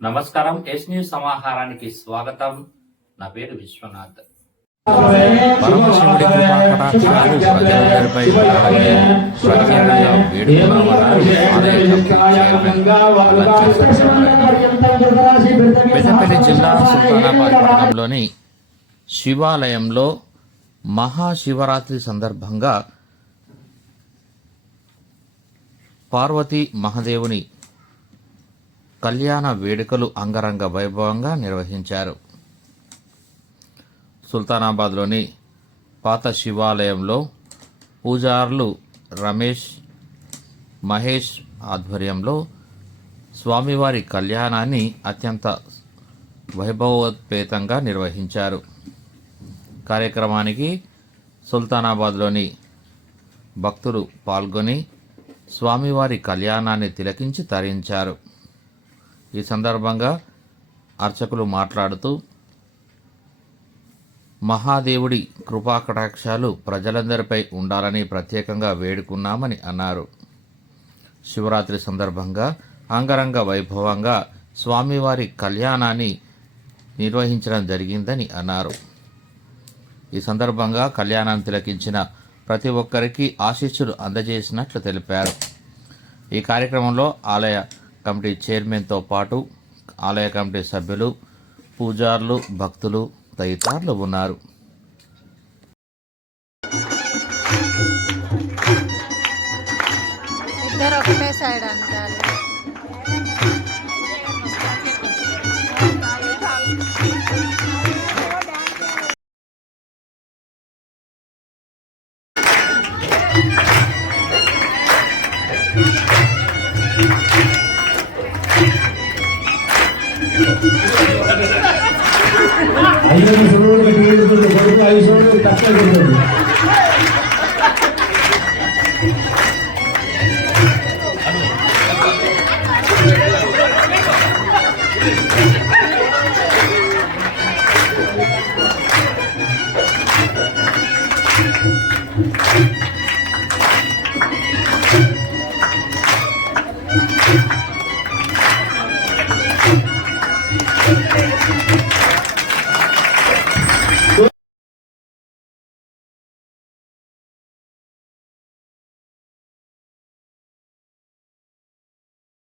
నమస్కారం yes news సమాహారానికి స్వాగతం. నా పేరు విశ్వనాథ్. పరమశివుడి కృపాకటాక్షాలు ప్రజలందరిపై ఉండాలని ప్రత్యేకంగా వేడుకున్నామన్నారు పెద్దపల్లి జిల్లా సుల్తానాబాద్ పట్టణంలోని శివాలయంలో మహాశివరాత్రి సందర్భంగా పార్వతీ మహాదేవుని కళ్యాణ వేడుకలు అంగరంగ వైభవంగా నిర్వహించారు. సుల్తానాబాద్లోని పాత శివాలయంలో పూజారులు రమేష్ మహేష్ ఆధ్వర్యంలో స్వామివారి కళ్యాణాన్ని అత్యంత వైభవోపేతంగా నిర్వహించారు. కార్యక్రమానికి సుల్తానాబాద్లోని భక్తులు పాల్గొని స్వామివారి కళ్యాణాన్ని తిలకించి తరించారు. ఈ సందర్భంగా అర్చకులు మాట్లాడుతూ మహాదేవుడి కృపాకటాక్షాలు ప్రజలందరిపై ఉండాలని ప్రత్యేకంగా వేడుకున్నామని అన్నారు. శివరాత్రి సందర్భంగా అంగరంగ వైభవంగా స్వామివారి కళ్యాణాన్ని నిర్వహించడం జరిగిందని అన్నారు. ఈ సందర్భంగా కళ్యాణాన్ని తిలకించిన ప్రతి ఒక్కరికి ఆశీస్సులు అందజేసినట్లు తెలిపారు. ఈ కార్యక్రమంలో ఆలయ కమిటీ చైర్మన్తో పాటు ఆలయ కమిటీ సభ్యులు పూజారులు భక్తులు తదితరులు ఉన్నారు. ఇద్దరు ఒకటే సైడ్ అంటారు. ఐదు సురువులకి తీరుతుంది కొడుకు ఐదు సురువులకి తక్కువ తిరుగుతుంది